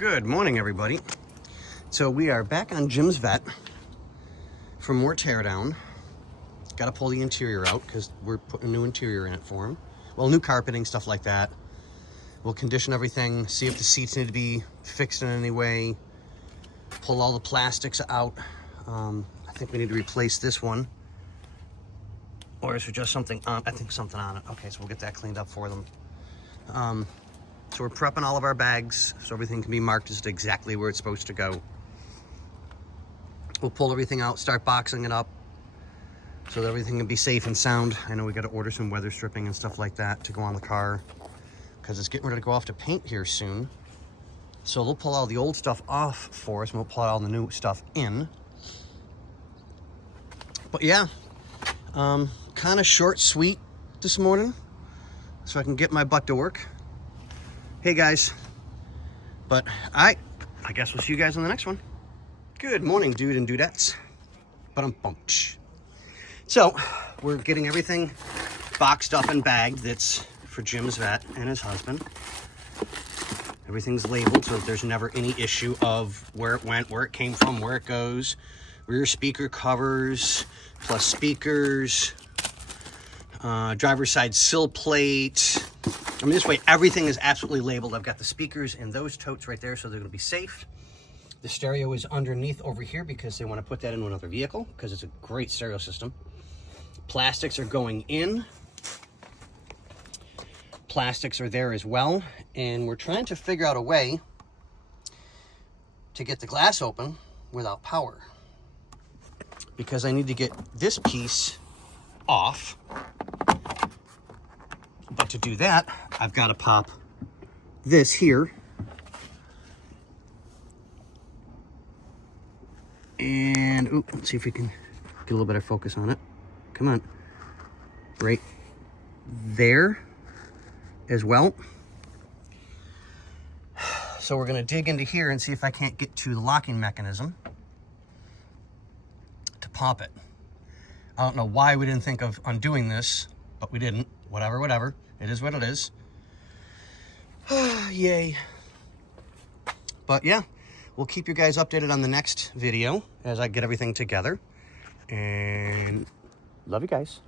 Good morning, everybody. So we are back on Jim's Vet for more teardown. Got to pull the interior out because we're putting a new interior in it for him. Well, new carpeting, stuff like that. We'll condition everything, see if the seats need to be fixed in any way. Pull all the plastics out. I think we need to replace this one. Or is there just something on? I think something on it. Okay, so we'll get that cleaned up for them. So we're prepping all of our bags so everything can be marked just exactly where it's supposed to go. We'll pull everything out, start boxing it up so that everything can be safe and sound. I know we got to order some weather stripping and stuff like that to go on the car because it's getting ready to go off to paint here soon. So they'll pull all the old stuff off for us and we'll pull all the new stuff in. But yeah, kind of short, sweet this morning so I can get my butt to work. Hey guys, but I guess we'll see you guys on the next one. Good morning, dude and dudettes. So we're getting everything boxed up and bagged that's for Jim's Vet and his husband. Everything's labeled so that there's never any issue of where it went, where it came from, where it goes. Rear speaker covers, plus speakers, driver's side sill plate. I mean, this way everything is absolutely labeled. I've got the speakers in those totes right there, so they're going to be safe. The stereo is underneath over here because they want to put that into another vehicle because it's a great stereo system. Plastics are going in. Plastics are there as well. And we're trying to figure out a way to get the glass open without power, because I need to get this piece off. But to do that, I've got to pop this here. And, let's see if we can get a little better focus on it. Come on. Right there as well. So we're going to dig into here and see if I can't get to the locking mechanism to pop it. I don't know why we didn't think of undoing this, but we didn't. Whatever. It is what it is. Yay. But yeah, we'll keep you guys updated on the next video as I get everything together. And love you guys.